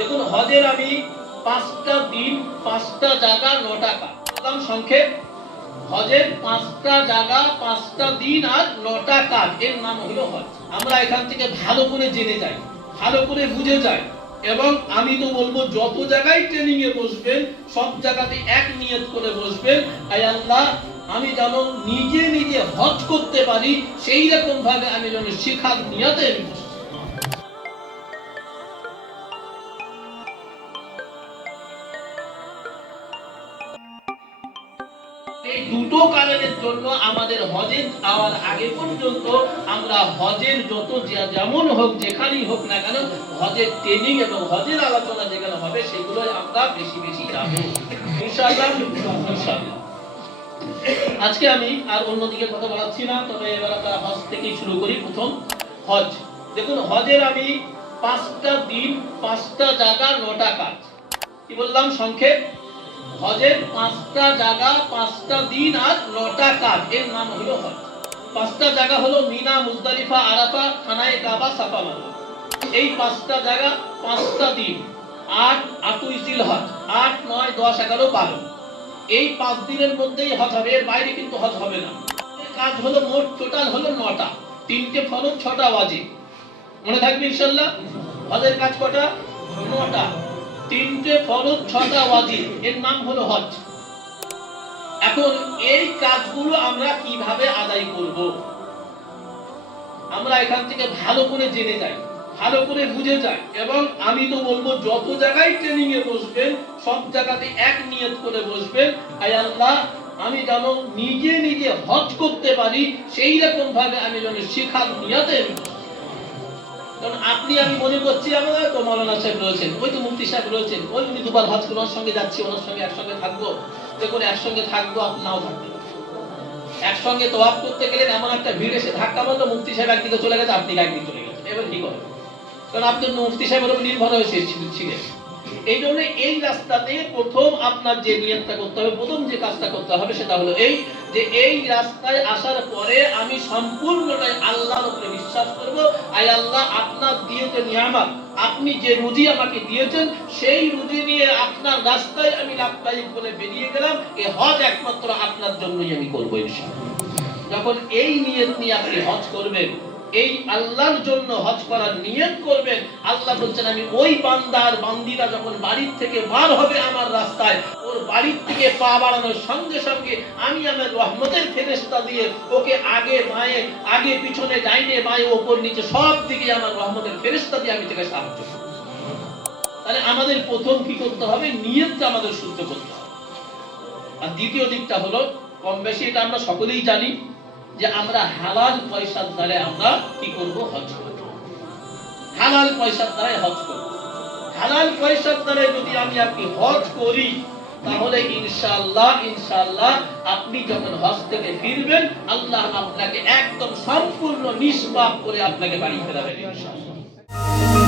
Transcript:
দেখুন, হজের আমি পাঁচটা দিন, পাঁচটা জায়গা কাজ বললাম সংক্ষেপ, হজের পাঁচটা জায়গা, পাঁচটা দিন আর নটা কাজ এর নাম হলো হজ। আমরা এখান থেকে ভালো করে জেনে যাই, ভালো করে বুঝে যাই। এবং আমি তো বলব, যত জায়গায় ট্রেনিং এ বসবেন, সব জায়গাতে এক নিয়ত করে বসবেন আই আল্লাহ, আমি যেন নিজে নিজে হজ করতে পারি সেই রকম ভাবে আমি যেন শিখার নিয়তে আমি এই দুটো কারণের জন্য আমাদের হজের আগে পর্যন্ত আমরা হজের যত যেমন হোক, যেখানেই হোক না কেন, হজের ট্রেনিং এবং হজের আলোচনা যেখানে হবে সেগুলো আমরা বেশি বেশি আজকে আমি আর অন্যদিকে কথা বলাচ্ছি না, তবে এবার হজ থেকেই শুরু করি প্রথম হজ। দেখুন, হজের আমি পাঁচটা দিন, পাঁচটা জায়গা নটা কাজ। কি বললাম? সংক্ষেপ। হজের পাঁচটা জায়গা, পাঁচটা দিন আর নটা কাজ। এর নাম হলো হজ। পাঁচটা জায়গা হলো মিনা, মুজদালিফা, আরাফা, খানায় কাবা, সাফা, মারওয়া। এই পাঁচটা জায়গা, পাঁচটা দিন। আট, আটই জিল হজ আট, নয়, দশ, এগারো, বারো। এই পাঁচ দিনের মধ্যেই হজ হবে। এর বাইরে কিন্তু হজ হবে না। কাজ হলো মোট টোটাল হলো নটা। তিনটে ফরজ ছটা ওয়াজিব। মনে থাকবে ইনশাল্লাহ? হজের কাজ কটা? নটা। তিনটে ফরজ, ছটা ওয়াজিব। এর নাম হলো হজ। এখন এই কাজগুলো আমরা কীভাবে আদায় করব? আমরা এখান থেকে ভালো করে জেনে যাই, ভালো করে বুঝে যাই, এবং আমি তো বলব, যত জায়গায় ট্রেনিং এ বসবেন, সব জায়গাতে এক নিয়ত করে বসবেন আই আল্লাহ, আমি যেন নিজে নিজে হজ করতে পারি সেই রকম ভাবে আমি যেন শিখার নিয়তে আপনি আমি মনে করছি তো মৌলানা সাহেব রয়েছেন, ওই তো মুফতি সাহেব রয়েছেন, ওই উনি দুবার ওনার সঙ্গে যাচ্ছি, ওনার সঙ্গে একসঙ্গে থাকব একসঙ্গে থাকব নাও থাকবে একসঙ্গে তোয়াপ করতে গেলেন এমন একটা ভিড় এসে ধাক্কা মারলো মুফতি সাহেব একদিকে চলে গেছে, আপনি একদিকে চলে গেছেন। এবার কি করেন? কারণ আপনি মুফতি সাহেবের উপর নির্ভর হয়েছে ছিলেন। এই জন্য এই রাস্তাতে প্রথম আপনার যে নিয়তটা করতে হবে, প্রথম যে কাজটা করতে হবে সেটা হলো এই যে এই রাস্তায় আসার পরে আমি সম্পূর্ণটাই আল্লাহর উপরে বিশ্বাস করব। আই আল্লাহ, আপনার দিয়েছেন নিয়ামত। আপনি যে রুজি আমাকে দিয়েছেন, সেই রুজি নিয়ে আপনার রাস্তায় আমি লাভদায়ক বলে বেরিয়ে গেলাম। এ হজ একমাত্র আপনার জন্যই আমি করব ইনশাআল্লাহ। যখন এই নিয়ত নিয়ে আপনি হজ করবেন এই আল্লাহর জন্য হজ করার নিয়ত করবেন আল্লাহ বলছেন, আমি ওই বান্দার বান্দিরা যখন বাড়ির থেকে বার হবে আমার রাস্তায়, ওর বাড়ির থেকে পা বাড়ানোর সঙ্গে সঙ্গে আমি আমার রহমতের ফেরেশতা দিয়ে ওকে আগে মায়ে আগে পিছনে ডাইনে বায়ে, ওপর নিচে সব দিকে আমার রহমতের ফেরেশতা দিয়ে আমি তাকে সাহায্য তাহলে আমাদের প্রথম কি করতে হবে? নিয়তটা আমাদের শুদ্ধ করতে হবে। আর দ্বিতীয় দিকটা হলো কম বেশি এটা আমরা সকলেই জানি যে আমরা হালাল পয়সার দ্বারা আমরা কি করব? হজ করব। হালাল পয়সার দ্বারাই হজ করব। হালাল পয়সার দ্বারা যদি আমি আপনি হজ করি, তাহলে ইনশাআল্লাহ ইনশাআল্লাহ আপনি যখন হজ থেকে ফিরবেন, আল্লাহ আপনাকে একদম সম্পূর্ণ নিষ্পাপ করে আপনাকে বাড়ি ফেরাবেন ইনশাআল্লাহ।